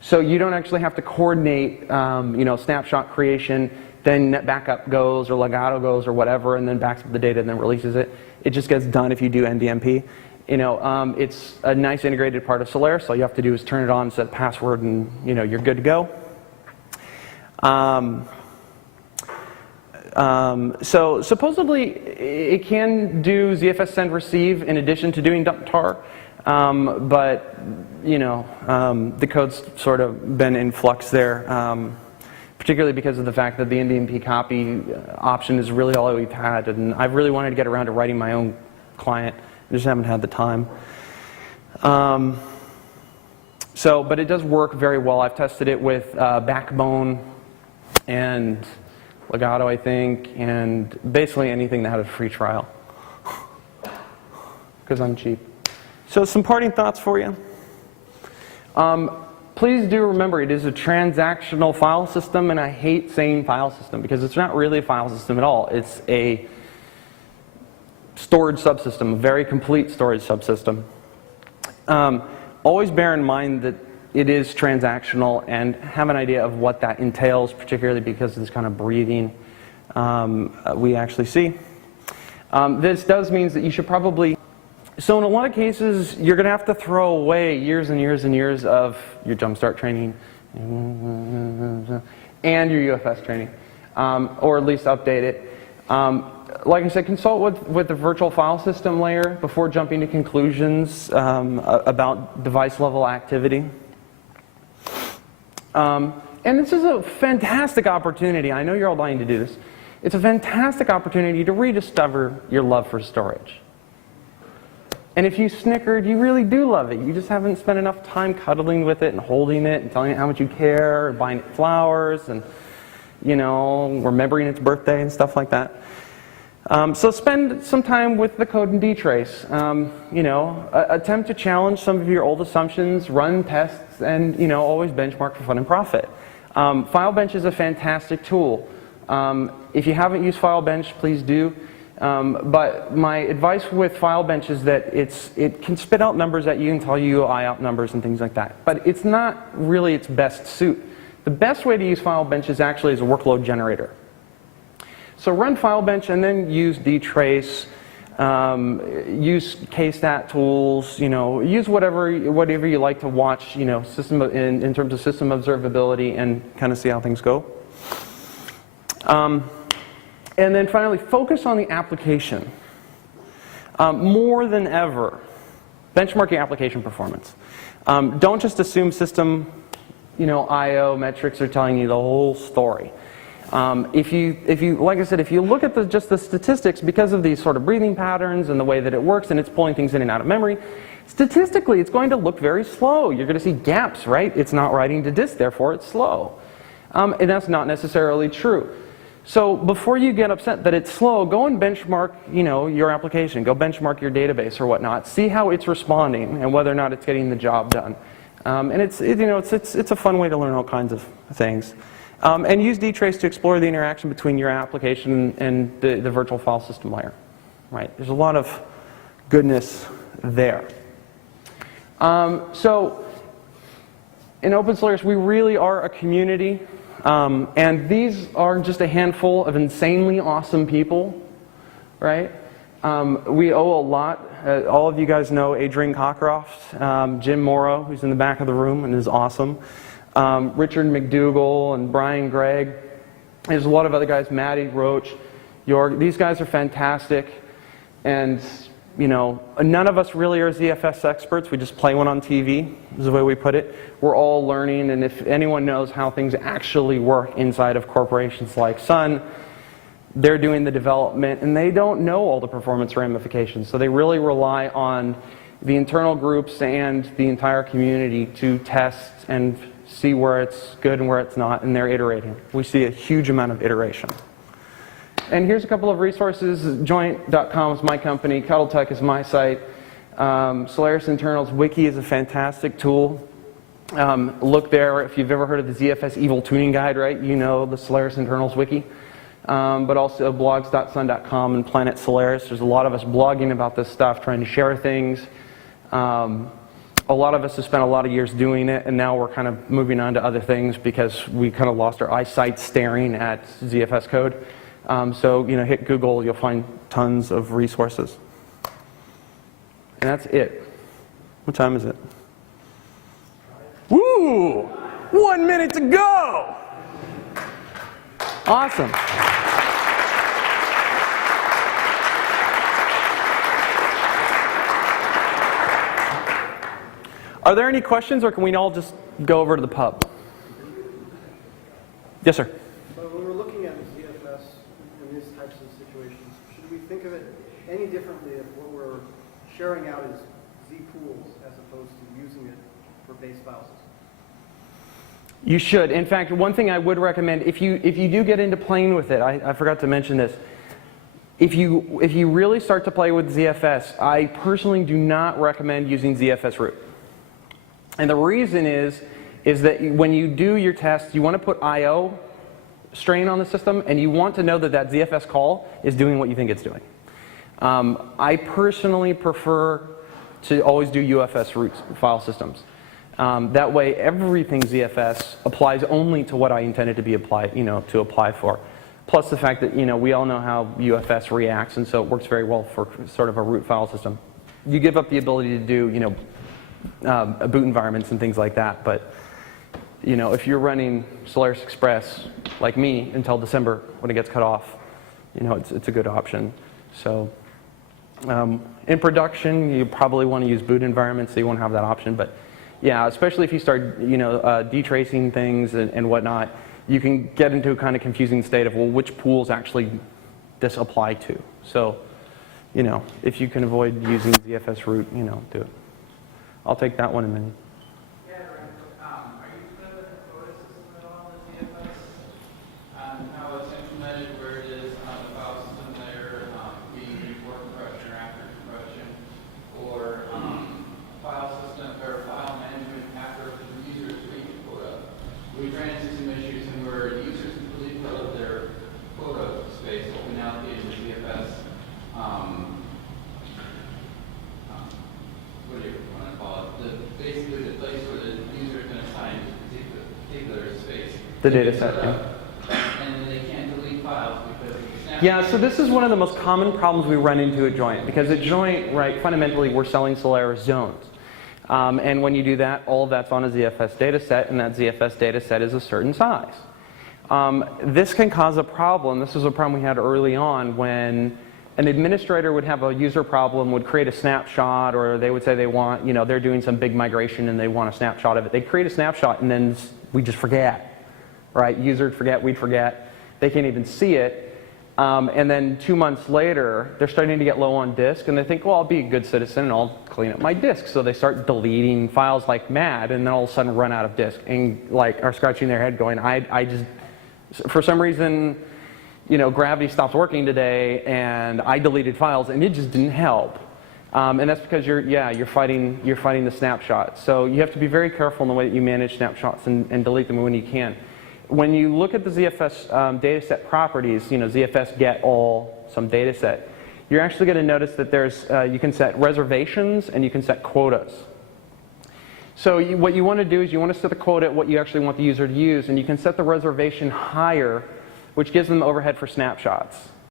So you don't actually have to coordinate, snapshot creation, then net backup goes, or legato goes, or whatever, and then backs up the data and then releases it. It just gets done if you do NDMP. It's a nice integrated part of Solaris. All you have to do is turn it on, set a password, and you're good to go. So supposedly it can do ZFS send receive in addition to doing dump tar, but the code's sort of been in flux there, particularly because of the fact that the NDMP copy option is really all we've had, and I've really wanted to get around to writing my own client. I just haven't had the time. But it does work very well. I've tested it with Backbone and Legato, I think, and basically anything that had a free trial, because I'm cheap. So some parting thoughts for you. Please do remember it is a transactional file system, and I hate saying file system because it's not really a file system at all. It's a storage subsystem, a very complete storage subsystem. Always bear in mind that it is transactional and have an idea of what that entails, particularly because of this kind of breathing we actually see. This does mean that you should probably, so in a lot of cases, you're going to have to throw away years and years and years of your jumpstart training and your UFS training, or at least update it. Like I said, consult with the virtual file system layer before jumping to conclusions about device-level activity. And this is a fantastic opportunity. I know you're all dying to do this. It's a fantastic opportunity to rediscover your love for storage. And if you snickered, you really do love it. You just haven't spent enough time cuddling with it and holding it and telling it how much you care, and buying it flowers, and remembering its birthday and stuff like that. So spend some time with the code in dtrace. Attempt to challenge some of your old assumptions, run tests, and always benchmark for fun and profit. FileBench is a fantastic tool. If you haven't used FileBench, please do. But my advice with FileBench is that it can spit out numbers at you and tell you IOP numbers and things like that. But it's not really its best suit. The best way to use FileBench is actually as a workload generator. So run FileBench and then use dtrace, use kstat tools, use whatever you like to watch, system in terms of system observability, and kind of see how things go. And then finally, focus on the application. More than ever, benchmark your application performance. Don't just assume system, I/O metrics are telling you the whole story. If you, like I said, if you look at just the statistics, because of these sort of breathing patterns and the way that it works, and it's pulling things in and out of memory, statistically, it's going to look very slow. You're going to see gaps, right? It's not writing to disk, therefore it's slow. And that's not necessarily true. So before you get upset that it's slow, go and benchmark, your application. Go benchmark your database or whatnot. See how it's responding and whether or not it's getting the job done. And it's a fun way to learn all kinds of things. And use dtrace to explore the interaction between your application and the virtual file system layer. Right? There's a lot of goodness there. So in Open Solaris, we really are a community. And these are just a handful of insanely awesome people, right? We owe a lot. All of you guys know Adrian Cockcroft, Jim Morrow, who's in the back of the room and is awesome. Richard McDougall and Brian Gregg. There's a lot of other guys, Matty Roach, Jorg. These guys are fantastic. And, none of us really are ZFS experts. We just play one on TV, is the way we put it. We're all learning, and if anyone knows how things actually work inside of corporations like Sun, they're doing the development, and they don't know all the performance ramifications. So they really rely on the internal groups and the entire community to test and see where it's good and where it's not, and they're iterating. We see a huge amount of iteration. And here's a couple of resources. Joint.com is my company. CuddleTech is my site. Solaris Internals Wiki is a fantastic tool. Look there. If you've ever heard of the ZFS Evil Tuning Guide, right? You know the Solaris Internals Wiki. But also blogs.sun.com and Planet Solaris. There's a lot of us blogging about this stuff, trying to share things. a lot of us have spent a lot of years doing it, and now we're kind of moving on to other things because we kind of lost our eyesight staring at ZFS code. So, hit Google, you'll find tons of resources. And that's it. What time is it? Woo! 1 minute to go! Awesome. Are there any questions, or can we all just go over to the pub? Yes, sir. So when we're looking at ZFS in these types of situations, should we think of it any differently if what we're sharing out is Z pools as opposed to using it for base file systems? You should. In fact, one thing I would recommend, if you do get into playing with it, I forgot to mention this. If you really start to play with ZFS, I personally do not recommend using ZFS root. And the reason is that when you do your tests, you want to put I/O strain on the system, and you want to know that that ZFS call is doing what you think it's doing. I personally prefer to always do UFS root file systems. That way, everything ZFS applies only to what I intended to be applied, to apply for. Plus the fact that we all know how UFS reacts, and so it works very well for sort of a root file system. You give up the ability to do boot environments and things like that, but if you're running Solaris Express like me until December when it gets cut off, it's a good option. So in production, you probably want to use boot environments, so you won't have that option. But yeah, especially if you start detracing things and whatnot, you can get into a kind of confusing state of, well, which pools actually this apply to. So if you can avoid using ZFS root, do it. I'll take that one in a minute. Yeah, are you familiar with the quota system at all in ZFS? How it's implemented, where it is on the file system there, being before compression or after compression, or file system or file management after the users reach a quota? We ran into some issues where users completely filled up their quota space, what we now allocated to ZFS. What do you want to call it? Basically the place where the user is going to assign a particular space. The data set, yeah. And they can't delete files because of the snap. Yeah, so this is one of the most common problems we run into at Joint, because at Joint, right, fundamentally we're selling Solaris zones. And when you do that, all of that's on a ZFS data set, and that ZFS data set is a certain size. This can cause a problem. This is a problem we had early on when an administrator would have a user problem, would create a snapshot, or they would say they want, they're doing some big migration and they want a snapshot of it. They'd create a snapshot and then we just forget, right? User'd forget, we'd forget. They can't even see it. And then 2 months later, they're starting to get low on disk, and they think, well, I'll be a good citizen and I'll clean up my disk. So they start deleting files like mad, and then all of a sudden run out of disk and are scratching their head going, I just, for some reason, Gravity stopped working today, and I deleted files, and it just didn't help. And that's because you're fighting the snapshot. So you have to be very careful in the way that you manage snapshots and delete them when you can. When you look at the ZFS data set properties, ZFS get all some data set, you're actually going to notice that there's you can set reservations and you can set quotas. So what you want to do is you want to set the quota at what you actually want the user to use, and you can set the reservation higher, which gives them overhead for snapshots.